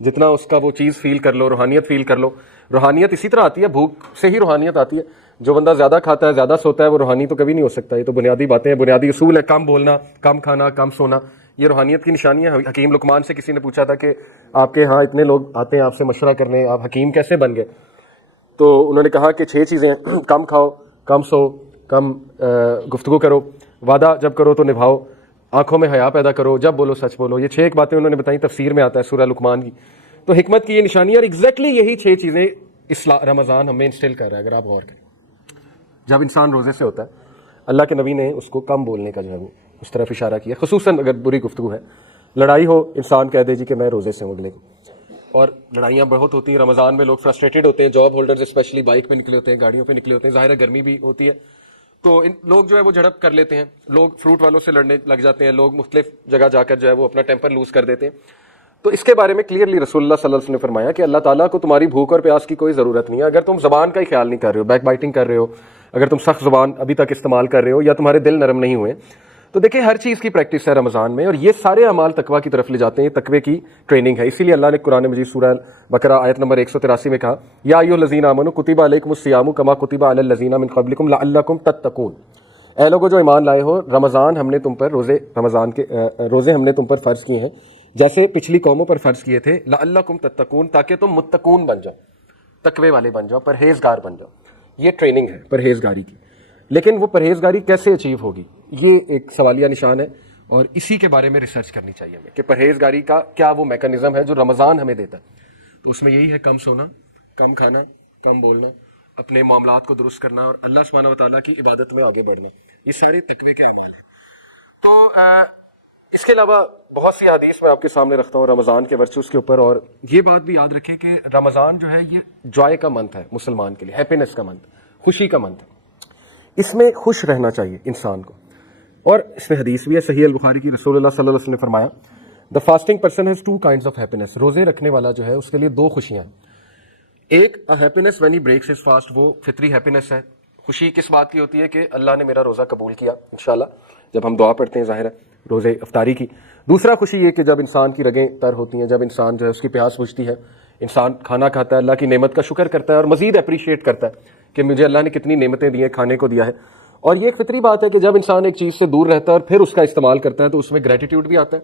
جتنا اس کا وہ چیز فیل کر لو، روحانیت فیل کر لو. روحانیت اسی طرح آتی ہے، بھوک سے ہی روحانیت آتی ہے. جو بندہ زیادہ کھاتا ہے، زیادہ سوتا ہے، وہ روحانی تو کبھی نہیں ہو سکتا. یہ تو بنیادی باتیں ہیں، بنیادی اصول ہے. کم بولنا، کم کھانا، کم سونا، یہ روحانیت کی نشانی ہے. حکیم لقمان سے کسی نے پوچھا تھا کہ آپ کے ہاں اتنے لوگ آتے ہیں آپ سے مشورہ کرنے، آپ حکیم کیسے بن گئے؟ تو انہوں نے کہا کہ 6 چیزیں ہیں: کم کھاؤ، کم سو، کم گفتگو کرو، وعدہ جب کرو تو نبھاؤ، آنکھوں میں حیا پیدا کرو، جب بولو سچ بولو. یہ 6 ایک باتیں انہوں نے بتائیں، تفسیر میں آتا ہے سورہ لقمان کی. تو حکمت کی یہ نشانی ہے، اور ایگزیکٹلی یہی 6 چیزیں رمضان ہمیں انسٹل کر رہا ہے. اگر آپ غور کریں، جب انسان روزے سے ہوتا ہے، اللہ کے نبی نے اس کو کم بولنے کا جو ہے وہ اس طرف اشارہ کیا، خصوصاً اگر بری گفتگو ہے. لڑائی ہو، انسان کہہ دے جی کہ میں روزے سے ہوں اگلے کو. اور لڑائیاں بہت ہوتی ہیں رمضان میں، لوگ فرسٹریٹڈ ہوتے ہیں، جاب ہولڈرز اسپیشلی بائک پہ نکلے ہوتے ہیں، گاڑیوں پہ نکلے ہوتے ہیں، ظاہر ہے گرمی بھی ہوتی ہے، تو لوگ جو ہے وہ جھڑپ کر لیتے ہیں، لوگ فروٹ والوں سے لڑنے لگ جاتے ہیں، لوگ مختلف جگہ جا کر جو ہے وہ اپنا ٹیمپر لوز کر دیتے ہیں. تو اس کے بارے میں کلیئرلی رسول اللہ صلی اللہ علیہ وسلم نے فرمایا کہ اللہ تعالیٰ کو تمہاری بھوک اور پیاس کی کوئی ضرورت نہیں ہے. اگر تم زبان کا ہی خیال نہیں کر رہے ہو، بیک بائٹنگ کر رہے ہو، اگر تم سخت زبان ابھی تک استعمال کر رہے ہو، یا تمہارے دل نرم نہیں ہوئے، تو دیکھیں ہر چیز کی پریکٹس ہے رمضان میں، اور یہ سارے اعمال تقویٰ کی طرف لے جاتے ہیں. یہ تقوی کی ٹریننگ ہے. اسی لیے اللہ نے قرآن مجید سورہ بقرہ آیت نمبر 183 میں کہا: یا ایھا الذین آمنوا کتب علیکم الصیام کما کتب علی الذین من قبلکم لعلکم تتقون. اے لوگوں جو ایمان لائے ہو، رمضان ہم نے تم پر روزے ہم نے تم پر فرض کیے ہیں جیسے پچھلی قوموں پر فرض کیے تھے. لعلکم تتقون، تاکہ تم متقون بن جاؤ، تقوی والے بن جاؤ، پرہیزگار بن جاؤ. یہ ٹریننگ ہے پرہیزگاری کی. لیکن وہ پرہیزگاری کیسے اچیو ہوگی، یہ ایک سوالیہ نشان ہے، اور اسی کے بارے میں ریسرچ کرنی چاہیے ہمیں کہ پرہیزگاری کا کیا وہ میکانزم ہے جو رمضان ہمیں دیتا ہے. تو اس میں یہی ہے: کم سونا، کم کھانا، کم بولنا، اپنے معاملات کو درست کرنا، اور اللہ سبحانہ و تعالیٰ کی عبادت میں آگے بڑھنا. یہ سارے تقوی کے اعمال ہیں. تو اس کے علاوہ بہت سی حدیث میں آپ کے سامنے رکھتا ہوں رمضان کے ورچوز کے اوپر. اور یہ بات بھی یاد رکھیں کہ رمضان جو ہے یہ جوائے کا منتھ ہے مسلمان کے لیے، ہیپینس کا منتھ، خوشی کا منتھ. اس میں خوش رہنا چاہیے انسان کو. اور اس میں حدیث بھی ہے صحیح البخاری کی، رسول اللہ صلی اللہ علیہ وسلم نے فرمایا: the fasting person has 2 kinds of happiness. روزے رکھنے والا جو ہے اس کے لیے 2 خوشیاں ہیں. ایک happiness when he breaks his fast, وہ فطری ہیپینس ہے. خوشی کس بات کی ہوتی ہے کہ اللہ نے میرا روزہ قبول کیا انشاءاللہ، جب ہم دعا پڑھتے ہیں ظاہر ہے روزے افطاری کی. دوسرا خوشی یہ کہ جب انسان کی رگیں تر ہوتی ہیں، جب انسان جو ہے اس کی پیاس بجھتی ہے، انسان کھانا کھاتا ہے، اللہ کی نعمت کا شکر کرتا ہے، اور مزید اپریشیٹ کرتا ہے کہ مجھے اللہ نے کتنی نعمتیں دی ہیں، کھانے کو دیا ہے. اور یہ ایک فطری بات ہے کہ جب انسان ایک چیز سے دور رہتا ہے اور پھر اس کا استعمال کرتا ہے تو اس میں گریٹیٹیوڈ بھی آتا ہے.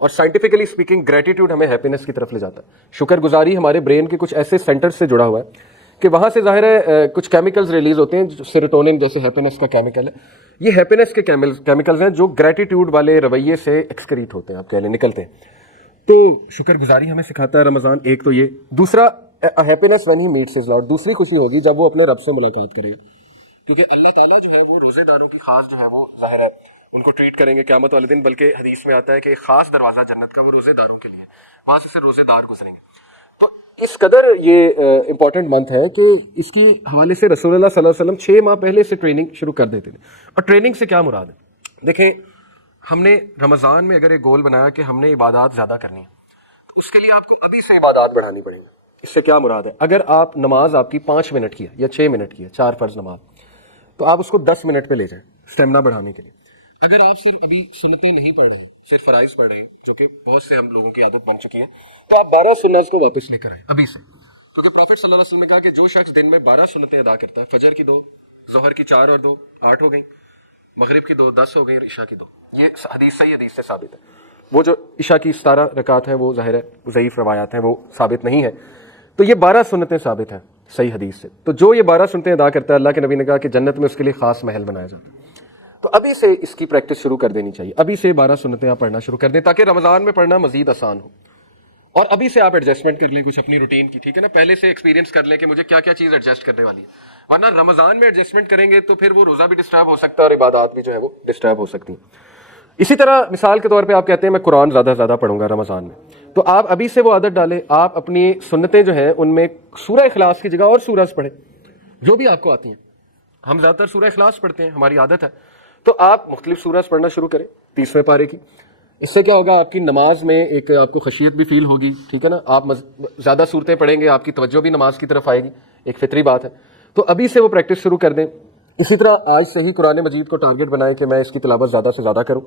اور سائنٹیفکلی اسپیکنگ گریٹیٹیوڈ ہمیں ہیپینس کی طرف لے جاتا ہے. شکر گزاری ہمارے برین کے کچھ ایسے سینٹر سے جڑا ہوا ہے کہ وہاں سے ظاہر ہے کچھ کیمیکلز ریلیز ہوتے ہیں، سیروٹونن جیسے ہیپینس کا کیمیکل ہے. یہ ہیپینس کے کیمیکلز ہیں جو گریٹیٹیوڈ والے رویے سے ایکسکریٹ ہوتے ہیں، آپ کہہ لیں نکلتے ہیں. تو شکر گزاری ہمیں سکھاتا ہے رمضان. ایک تو یہ. دوسرا happiness when he meets his lord. دوسری خوشی ہوگی جب وہ اپنے رب سے ملاقات کرے گا، کیونکہ اللہ تعالیٰ جو ہے وہ روزے داروں کی خاص جو ہے وہ ظاہر ہے ان کو ٹریٹ کریں گے قیامت والے دن. بلکہ حدیث میں آتا ہے کہ ایک خاص دروازہ جنت کا وہ روزے داروں کے لیے، وہاں سے روزے دار گزریں گے. تو اس قدر یہ امپورٹنٹ منتھ ہے کہ اس کی حوالے سے رسول اللہ صلی اللہ علیہ وسلم 6 ماہ پہلے سے ٹریننگ شروع کر دیتے تھے. اور ٹریننگ سے کیا مراد ہے؟ دیکھیں، ہم نے رمضان میں اگر ایک گول بنایا کہ ہم نے عبادات زیادہ کرنی ہے، تو اس کے لیے آپ کو ابھی سے عبادات بڑھانی پڑیں گی. اس سے کیا مراد ہے؟ اگر آپ نماز آپ کی 5 منٹ کی ہے یا 6 منٹ کی ہے، 4 فرض نماز، تو آپ اس کو 10 منٹ پہ لے جائیں اسٹیمنا بڑھانے کے لیے. اگر آپ صرف ابھی سنتیں نہیں پڑھ رہے ہیں، صرف فرائض پڑھ رہے ہیں، جو کہ بہت سے ہم لوگوں کی عادت بن چکی ہے، تو آپ 12 سنت کو واپس لے کر آئیں ابھی سے. کیونکہ پروفیٹ صلی اللہ علیہ وسلم نے کہا کہ جو شخص دن میں 12 سنتیں ادا کرتا ہے، فجر کی 2، ظہر کی 4 اور 2 8 ہو گئیں، مغرب کی 2 10 ہو گئی، اور عشاء کی 2. یہ حدیث صحیح حدیث سے ثابت ہے. وہ جو عشاء کی 17 رکعات ہیں وہ ظاہر ہے ضعیف روایات ہیں، وہ ثابت نہیں ہے. تو یہ 12 سنتیں ثابت ہیں صحیح حدیث سے. تو جو یہ 12 سنتیں ادا کرتا ہے، اللہ کے نبی نے کہا کہ جنت میں اس کے لیے خاص محل بنایا جاتا ہے. تو ابھی سے اس کی پریکٹس شروع کر دینی چاہیے. ابھی سے 12 سنتیں آپ پڑھنا شروع کر دیں تاکہ رمضان میں پڑھنا مزید آسان ہو. اور ابھی سے آپ ایڈجسٹمنٹ کر لیں کچھ اپنی روٹین کی، ٹھیک ہے نا. پہلے سے ایکسپیرینس کر لیں کہ مجھے کیا کیا چیز ایڈجسٹ کرنے والی ہے، ورنہ رمضان میں ایڈجسٹمنٹ کریں گے تو پھر وہ روزہ بھی ڈسٹرب ہو سکتا ہے اور عبادات بھی جو ہے وہ ڈسٹرب ہو سکتی ہیں. اسی طرح مثال کے طور پہ آپ کہتے ہیں میں قرآن زیادہ سے زیادہ پڑھوں گا رمضان میں، تو آپ ابھی سے وہ عادت ڈالیں. آپ اپنی سنتیں جو ہیں ان میں سورہ اخلاص کی جگہ اور سورج پڑھیں جو بھی آپ کو آتی ہیں. ہم زیادہ تر سورہ اخلاص پڑھتے ہیں، ہماری عادت ہے. تو آپ مختلف سورج پڑھنا شروع کریں 30ویں پارے کی. اس سے کیا ہوگا؟ آپ کی نماز میں ایک آپ کو خشیت بھی فیل ہوگی، ٹھیک ہے نا. آپ زیادہ صورتیں پڑھیں گے، آپ کی توجہ بھی نماز کی طرف آئے گی، ایک فطری بات ہے. تو ابھی سے وہ پریکٹس شروع کر دیں. اسی طرح آج سے ہی قرآن مجید کو ٹارگٹ بنائیں کہ میں اس کی تلاوت زیادہ سے زیادہ کروں،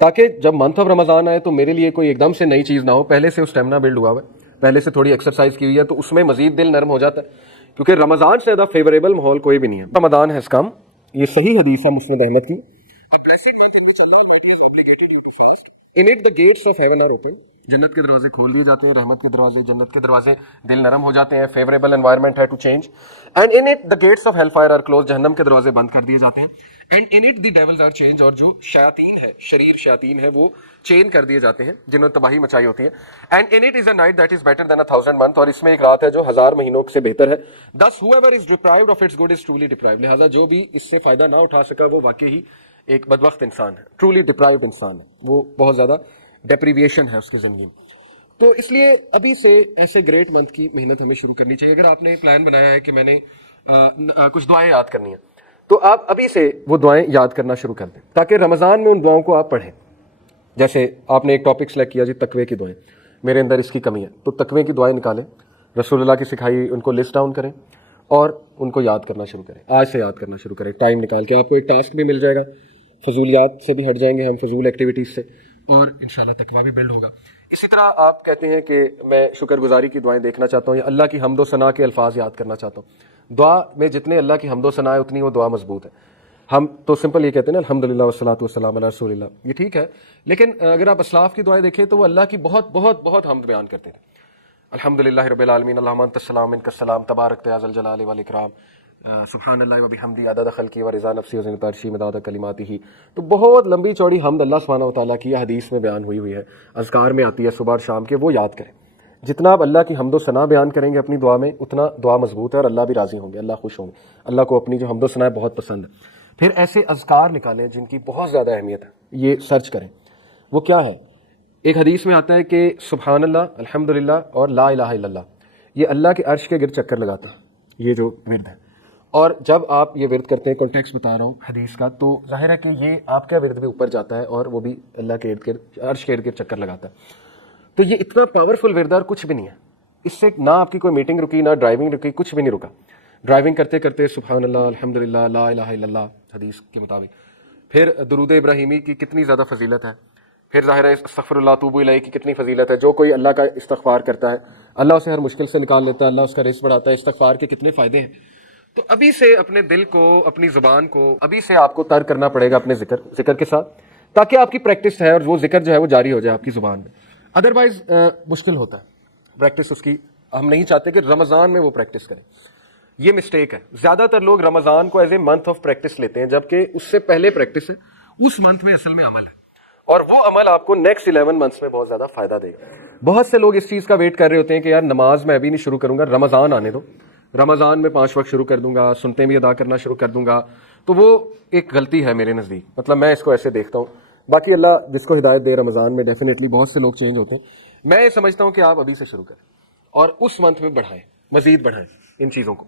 تاکہ جب منتھ آف رمضان آئے تو میرے لیے کوئی ایک دم سے نئی چیز نہ ہو، پہلے سے اسٹیمنا بلڈ ہوا ہوا ہے. پہلے سے تھوڑی ایکسرسائز کی ہوئی ہے تو اس میں مزید دل نرم ہو جاتا ہے، کیونکہ رمضان سے زیادہ فیوریبل ماحول کوئی بھی نہیں ہے. رمضان has come، یہ صحیح حدیث ہے مسند احمد کی. A blessed month in which Allah Almighty has obligated you to fast. In it the gates of heaven are open. جنت کے دروازے کھول دیے جاتے ہیں، رحمت کے دروازے، جنت کے دروازے، دل نرم ہو جاتے ہیں، فیوریبل انوائرمنٹ ہے to change. And in it the gates of hellfire are closed، جہنم کے دروازے بند کر دیے جاتے ہیں. And in it the devils are changed، اور جو شیاطین ہے، شریر شیاطین ہے، وہ چین کر دیے جاتے ہیں جنہوں نے تباہی مچائی ہوتی ہے. And in it is a night that is better than 1,000 months، اور اس میں ایک رات ہے جو 1000 مہینوں سے بہتر ہے. Thus whoever is deprived of its good is truly deprived، لہٰذا جو بھی اس سے فائدہ نہ اٹھا سکا وہ واقعی ایک بدبخت انسان ہے، ٹرولی ڈپرائیوڈ انسان ہے، وہ بہت زیادہ ڈیپریویشن ہے اس کی زندگی میں. تو اس لیے ابھی سے ایسے گریٹ منتھ کی محنت ہمیں شروع کرنی چاہیے. اگر آپ نے پلان بنایا ہے کہ میں نے کچھ دعائیں یاد کرنی ہیں تو آپ ابھی سے وہ دعائیں یاد کرنا شروع کر دیں، تاکہ رمضان میں ان دعاؤں کو آپ پڑھیں. جیسے آپ نے ایک ٹاپک سلیکٹ کیا جی تقوی کی دعائیں، میرے اندر اس کی کمی ہے، تو تقوی کی دعائیں نکالیں، رسول اللہ کی سکھائی ان کو لسٹ ڈاؤن کریں اور ان کو یاد کرنا شروع کریں. آج سے یاد کرنا شروع کریں، ٹائم نکال کے. آپ کو ایک ٹاسک بھی مل جائے گا، فضولیات سے بھی ہٹ جائیں گے ہم، فضول ایکٹیویٹیز سے، اور انشاءاللہ تقویٰ بھی بلڈ ہوگا. اسی طرح آپ کہتے ہیں کہ میں شکر گزاری کی دعائیں دیکھنا چاہتا ہوں یا اللہ کی حمد و ثنا کے الفاظ یاد کرنا چاہتا ہوں. دعا میں جتنے اللہ کی حمد و ثنا ہے اتنی وہ دعا مضبوط ہے. ہم تو سمپل یہ کہتے ہیں نا الحمدللہ والصلاۃ والسلام علی رسول اللہ، یہ ٹھیک ہے، لیکن اگر آپ اسلاف کی دعائیں دیکھیں تو وہ اللہ کی بہت بہت بہت حمد بیان کرتے تھے. الحمدللہ رب العالمین، اللہم انت السلام منک السلام، تبارک یا ذا الجلال والاکرام، سبحان اللہ وبحمدہ عدد خلقی ورضا نفسی وزنۃ عرشی مداد کلماتہ. تو بہت لمبی چوڑی حمد اللہ سبحانہ و تعالیٰ کی حدیث میں بیان ہوئی ہے، اذکار میں آتی ہے صبح اور شام کے، وہ یاد کریں. جتنا آپ اللہ کی حمد و ثنا بیان کریں گے اپنی دعا میں اتنا دعا مضبوط ہے اور اللہ بھی راضی ہوں گے، اللہ خوش ہوں گے. اللہ کو اپنی جو حمد و ثنا ہے بہت پسند ہے. پھر ایسے اذکار نکالیں جن کی بہت زیادہ اہمیت ہے، یہ سرچ کریں. وہ کیا ہے؟ ایک حدیث میں آتا ہے کہ سبحان اللہ، الحمدللہ اور لا الہ الا اللہ، یہ اللہ کے عرش کے گرد چکر لگاتے ہیں، یہ جو ورد ہے. اور جب آپ یہ ورد کرتے ہیں، کانٹیکسٹ بتا رہا ہوں حدیث کا، تو ظاہر ہے کہ یہ آپ کا ورد بھی اوپر جاتا ہے اور وہ بھی اللہ کے ارد گرد، عرش کے ارد گرد چکر لگاتا ہے. تو یہ اتنا پاورفل ورد ہے اور کچھ بھی نہیں ہے. اس سے نہ آپ کی کوئی میٹنگ رکی، نہ ڈرائیونگ رکی، کچھ بھی نہیں رکا. ڈرائیونگ کرتے کرتے سبحان اللہ، الحمدللہ، لا الہ الا اللہ حدیث کے مطابق. پھر درود ابراہیمی کی کتنی زیادہ فضیلت ہے. پھر ظاہر ہے استغفر اللہ توبو الیہ کی کتنی فضیلت ہے. جو کوئی اللہ کا استغفار کرتا ہے اللہ اسے ہر مشکل سے نکال لیتا ہے، اللہ اس کا رزق بڑھاتا ہے. استغفار کے کتنے فائدے ہیں. تو ابھی سے اپنے دل کو، اپنی زبان کو ابھی سے آپ کو تر کرنا پڑے گا اپنے ذکر کے ساتھ، تاکہ آپ کی پریکٹس ہے اور وہ ذکر جو ہے وہ جاری ہو جائے آپ کی زبان میں. ادروائز مشکل ہوتا ہے پریکٹس اس کی. ہم نہیں چاہتے کہ رمضان میں وہ پریکٹس کریں، یہ مسٹیک ہے. زیادہ تر لوگ رمضان کو as a month of practice لیتے ہیں، جبکہ اس سے پہلے پریکٹس ہے، اس منتھ میں اصل میں عمل ہے، اور وہ عمل آپ کو نیکسٹ 11 منتھس میں بہت زیادہ فائدہ دے گا. بہت سے لوگ اس چیز کا ویٹ کر رہے ہوتے ہیں کہ یار نماز میں ابھی نہیں شروع کروں گا، رمضان آنے دو، رمضان میں 5 وقت شروع کر دوں گا، سنتیں بھی ادا کرنا شروع کر دوں گا. تو وہ ایک غلطی ہے میرے نزدیک، مطلب میں اس کو ایسے دیکھتا ہوں. باقی اللہ جس کو ہدایت دے، رمضان میں ڈیفینیٹلی بہت سے لوگ چینج ہوتے ہیں. میں یہ سمجھتا ہوں کہ آپ ابھی سے شروع کریں اور اس منتھ میں بڑھائیں، مزید بڑھائیں ان چیزوں کو.